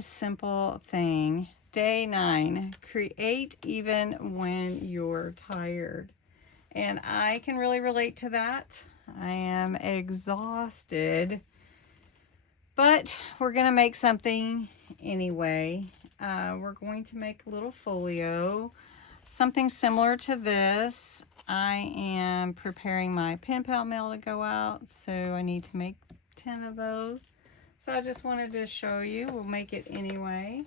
simple thing. Day 9, create even when you're tired. And I can really relate to that. I am exhausted, but we're going to make something anyway. We're going to make a little folio, something similar to this. I am preparing my pen pal mail to go out, so I need to make 10 of those. So I just wanted to show you. We'll make it anyway.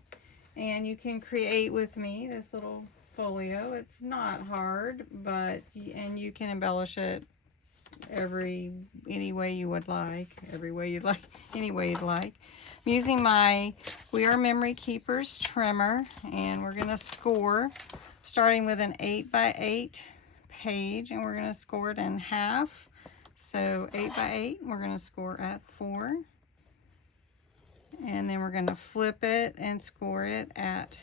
And you can create with me this little folio. It's not hard, but and you can embellish it any way you would like, any way you'd like. I'm using my We Are Memory Keepers trimmer, and we're gonna score starting with an 8x8 page, and we're gonna score it in half. So 8x8, we're gonna score at 4, and then we're gonna flip it and score it at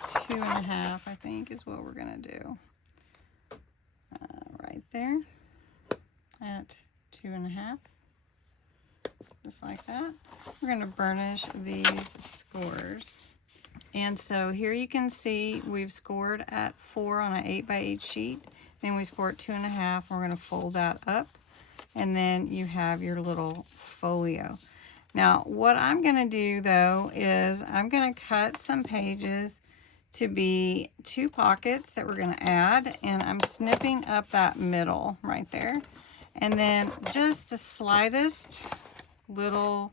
2.5, I think is what we're gonna do. Right there at 2.5, just like that. We're gonna burnish these scores. And so here you can see we've scored at 4 on an 8x8 sheet. Then we score at 2.5. We're gonna fold that up, and then you have your little folio. Now, what I'm gonna do though is I'm gonna cut some pages to be 2 pockets that we're gonna add, and I'm snipping up that middle right there. And then just the slightest little,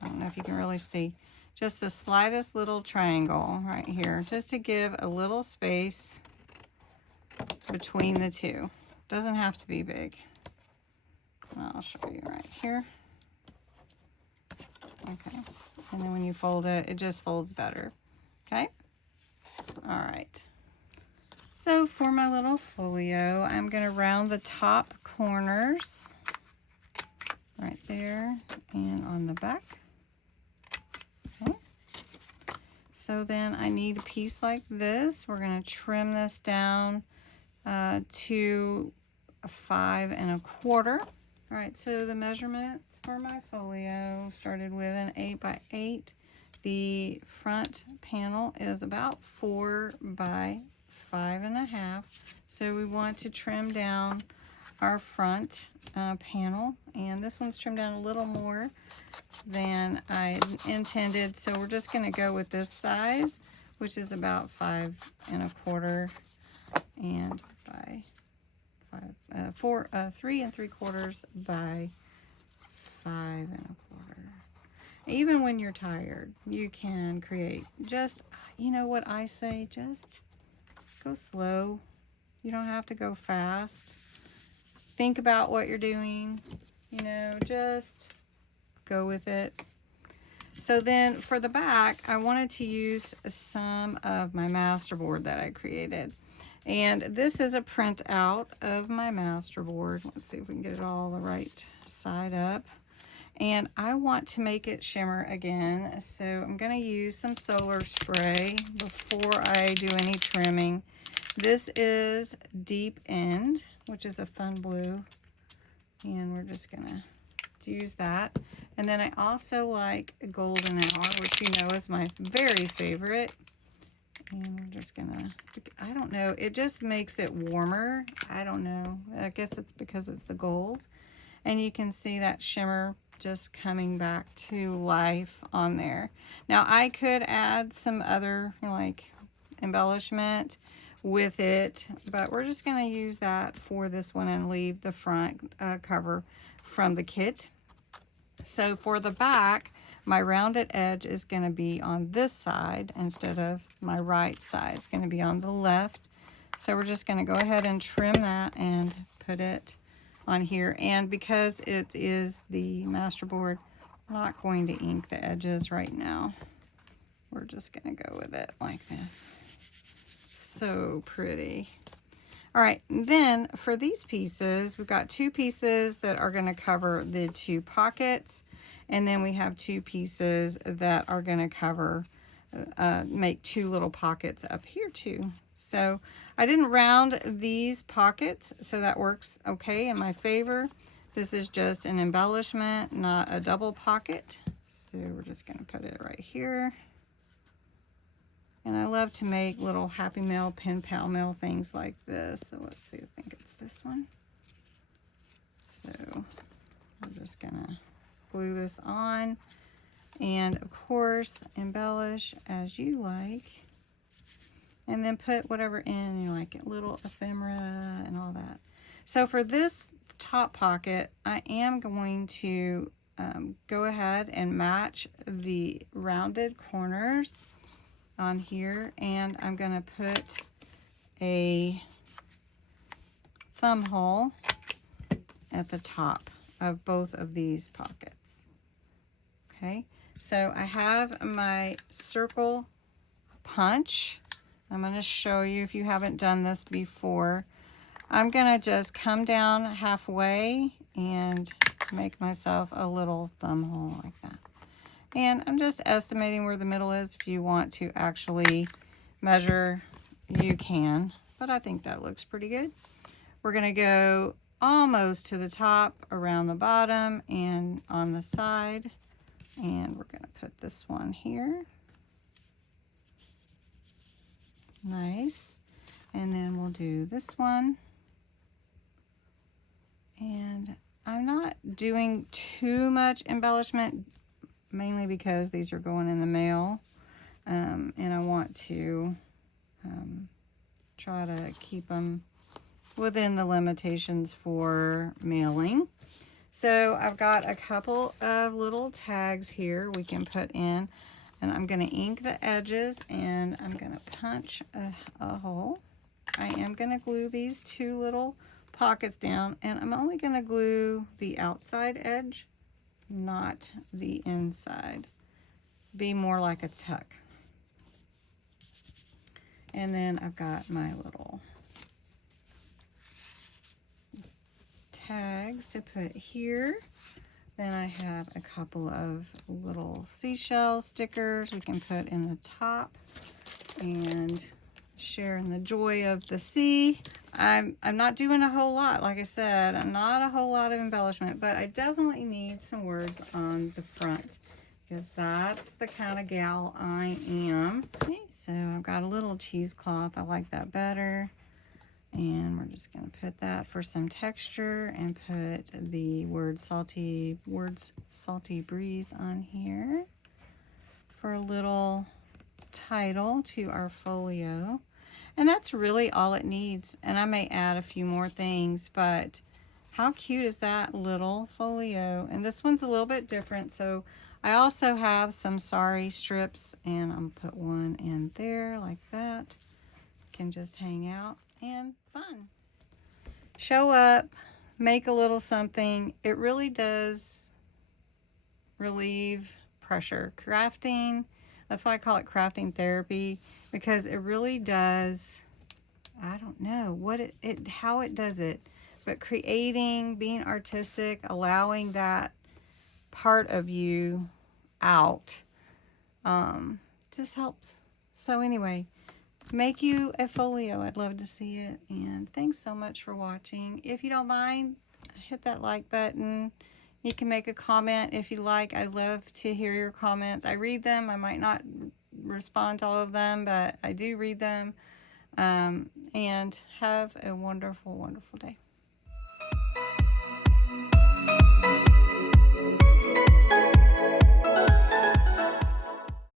I don't know if you can really see, just the slightest little triangle right here, just to give a little space between the two. Doesn't have to be big. I'll show you right here. Okay, and then when you fold it, it just folds better. Okay, all right. So for my little folio, I'm going to round the top corners right there and on the back. Okay. So then I need a piece like this. We're going to trim this down to a 5 1/4. All right, so the measurements for my folio started with an 8x8. The front panel is about 4 by 5.5. So we want to trim down our front panel, and this one's trimmed down a little more than I intended. So we're just going to go with this size, which is about 5 1/4 and by 3 3/4 by 5 1/4. Even when you're tired, you can create. Just, you know what I say, just go slow. You don't have to go fast. Think about what you're doing, you know, just go with it. So then for the back, I wanted to use some of my masterboard that I created. And this is a printout of my masterboard. Let's see if we can get it all the right side up. And I want to make it shimmer again. So I'm going to use some solar spray before I do any trimming. This is Deep End, which is a fun blue. And we're just going to use that. And then I also like Golden Hour, which you know is my very favorite. And we're just gonna, I don't know, it just makes it warmer. I don't know. I guess it's because it's the gold. And you can see that shimmer just coming back to life on there. Now I could add some other like embellishment with it, but we're just gonna use that for this one and leave the front cover from the kit. So for the back, my rounded edge is going to be on this side instead of my right side. It's going to be on the left. So we're just going to go ahead and trim that and put it on here. And because it is the masterboard, I'm not going to ink the edges right now. We're just going to go with it like this. So pretty. All right, then for these pieces, we've got 2 pieces that are going to cover the 2 pockets. And then we have 2 pieces that are going to cover, make 2 little pockets up here too. So I didn't round these pockets, so that works okay in my favor. This is just an embellishment, not a double pocket. So we're just going to put it right here. And I love to make little Happy Mail, pen pal mail things like this. So let's see, I think it's this one. So I'm just gonna glue this on. And of course, embellish as you like. And then put whatever in you like, little ephemera and all that. So for this top pocket, I am going to go ahead and match the rounded corners on here, and I'm going to put a thumb hole at the top of both of these pockets. Okay, so I have my circle punch. I'm going to show you if you haven't done this before. I'm going to just come down halfway and make myself a little thumb hole like that. And I'm just estimating where the middle is. If you want to actually measure, you can, but I think that looks pretty good. We're going to go almost to the top, around the bottom, and on the side. And we're going to put this one here. Nice. And then we'll do this one. And I'm not doing too much embellishment, mainly because these are going in the mail. And I want to try to keep them within the limitations for mailing. So I've got a couple of little tags here we can put in. And I'm going to ink the edges, and I'm going to punch a hole. I am going to glue these two little pockets down, and I'm only going to glue the outside edge, not the inside. Be more like a tuck. And then I've got my little tags to put here. Then I have a couple of little seashell stickers we can put in the top and share in the joy of the sea. I'm not doing a whole lot, like I said, I'm not a whole lot of embellishment, but I definitely need some words on the front because that's the kind of gal I am. Okay, so I've got a little cheesecloth. I like that better. And we're just going to put that for some texture and put the words salty breeze on here for a little title to our folio. And that's really all it needs. And I may add a few more things, but how cute is that little folio? And this one's a little bit different. So I also have some sari strips, and I'm gonna put one in there like that. Can just hang out. And fun. Show up, make a little something. It really does relieve pressure. Crafting, that's why I call it crafting therapy, because it really does, I don't know what how it does it, but creating, being artistic, allowing that part of you out, just helps. So anyway, make you a folio. I'd love to see it. And thanks so much for watching. If you don't mind, hit that like button. You can make a comment if you like. I love to hear your comments. I read them. I might not respond to all of them, but I do read them. And have a wonderful, wonderful day.